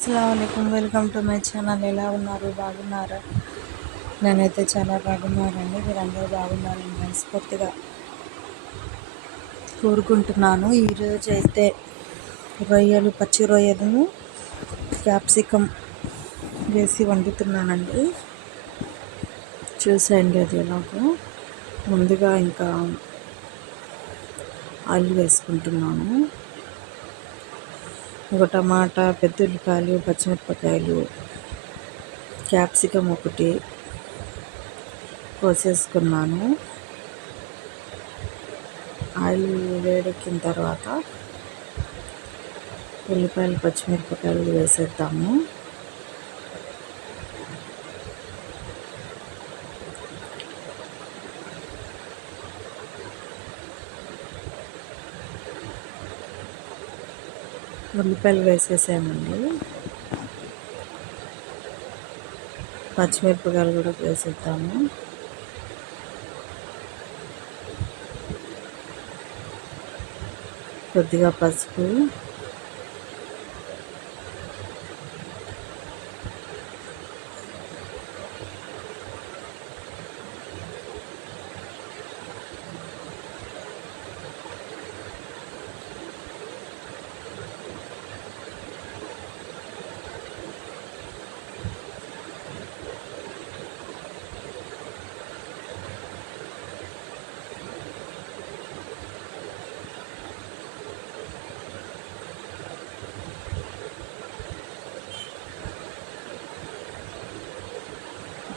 అస్సలాముఅలైకుం, welcome to my channel. ఎలా ఉన్నారు? బాగున్నారా? నేనైతే చాలా బాగున్నానండి. మీరందరూ బాగున్నారని మనస్ఫూర్తిగా కోరుకుంటున్నాను. ఈరోజు అయితే పచ్చి రొయ్యలను క్యాప్సికం వేసి వండుతున్నానండి. చూసేయండి అది ఎలాగో. ముందుగా ఇంకా ఆయిల్ వేసుకుంటున్నాను. ఒక టమాటా, పెద్ద ఉల్లిపాయలు, పచ్చిమిరపకాయలు, క్యాప్సికం ఒకటి కోసేసుకున్నాను. ఆయిల్ వేడెక్కిన తర్వాత ఉల్లిపాయలు, పచ్చిమిరపకాయలు వేసేద్దాము. ఉల్లిపాయలు వేసేసానండి. పచ్చిమిరపకాయలు కూడా వేసేద్దాము. కొద్దిగా పసుపు,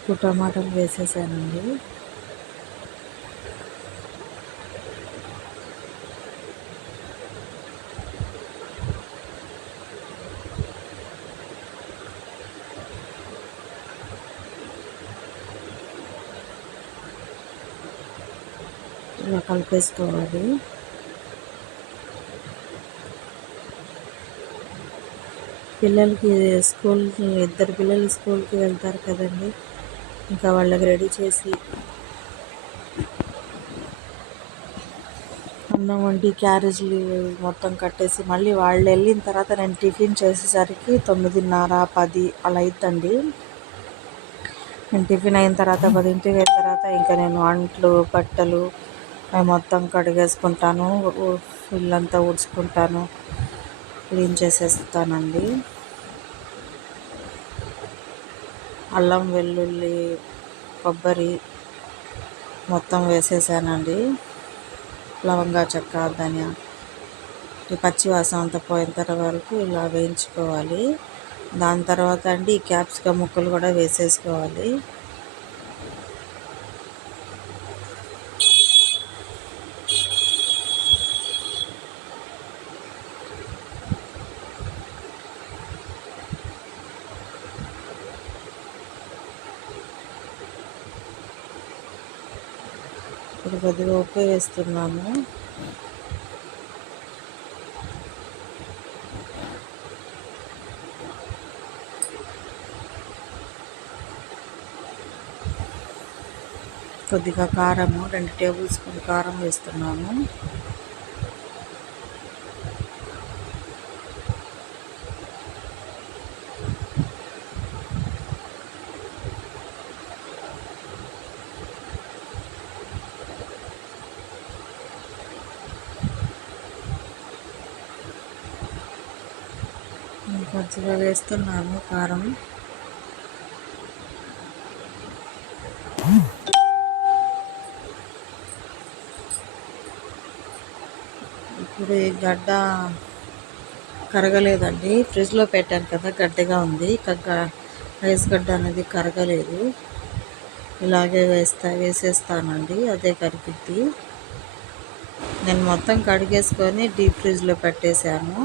ఇప్పుడు టమాటాలు వేసేసానండి. ఇలా కలిపేసుకోవాలి. పిల్లలకి ఇద్దరు పిల్లలు స్కూల్కి వెళ్తారు కదండి. ఇంకా వాళ్ళకి రెడీ చేసి అన్నం వండి క్యారేజీలు మొత్తం కట్టేసి మళ్ళీ వాళ్ళు వెళ్ళిన తర్వాత నేను టిఫిన్ చేసేసరికి 9:30, 10 అలా అవుతుందండి. నేను టిఫిన్ అయిన తర్వాత 10ంటికి అయిన తర్వాత ఇంకా నేను అంట్లు, బట్టలు అవి మొత్తం కడిగేసుకుంటాను. ఇల్లంతా ఊడ్చుకుంటాను, క్లీన్ చేసేస్తానండి. అల్లం, వెల్లుల్లి, కొబ్బరి మొత్తం వేసేసానండి. లవంగా, చెక్క, ధనియా ఈ పచ్చి వాసన అంతా పోయిన వరకు ఇలా వేయించుకోవాలి. దాని తర్వాత అండి ఈ క్యాప్సికం ముక్కలు కూడా వేసేసుకోవాలి. ఇప్పుడు కొద్దిగా ఉప్పు వేస్తున్నాము. కొద్దిగా కారము, 2 టేబుల్ స్పూన్ కారం వేస్తున్నాను. కొద్దిగా వేస్తున్నాను కారం. ఇప్పుడు ఈ గడ్డ కరగలేదండి. ఫ్రిడ్జ్లో పెట్టాను కదా, గడ్డగా ఉంది. రైస్ గడ్డ అనేది కరగలేదు. ఇలాగే వేసేస్తానండి, అదే కరిగిద్ది. నేను మొత్తం కడిగేసుకొని డీప్ ఫ్రిడ్జ్లో పెట్టేశాను.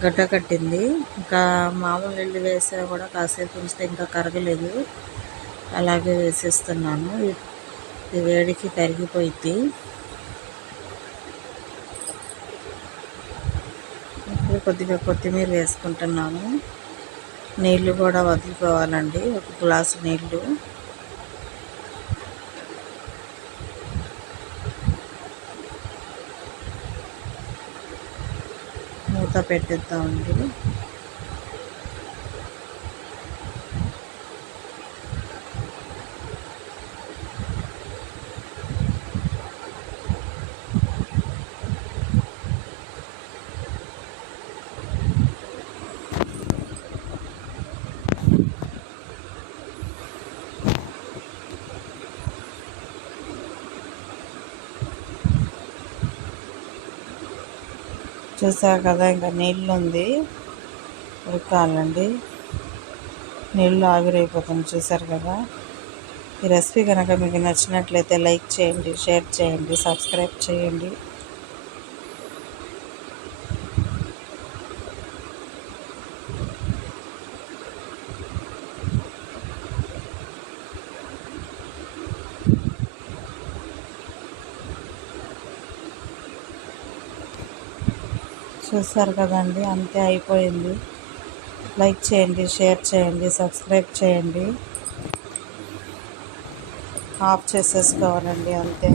గడ్డ కట్టింది. ఇంకా మామూలు నీళ్ళు వేసా కూడా కాసేపు ఉంచితే ఇంకా కరగలేదు. అలాగే వేసేస్తున్నాను. ఇది వేడికి కరిగిపోయింది. ఇప్పుడు కొద్దిగా కొత్తిమీర వేసుకుంటున్నాను. నీళ్ళు కూడా వదులుకోవాలండి, 1 గ్లాసు నీళ్ళు. మూత పెట్టేద్దామండి. చూసారు కదా, ఇంకా నీళ్ళు ఉంది, ఉడకాలండి. నీళ్ళు ఆవిరైపోతుంది, చూసారు కదా. ఈ రెసిపీ కనుక మీకు నచ్చినట్లయితే లైక్ చేయండి, షేర్ చేయండి, సబ్స్క్రైబ్ చేయండి. చూసారు కదండి, అంతే, అయిపోయింది. లైక్ చేయండి, షేర్ చేయండి, సబ్స్క్రైబ్ చేయండి. ఆఫ్ చేసేసుకోవాలండి, అంతే.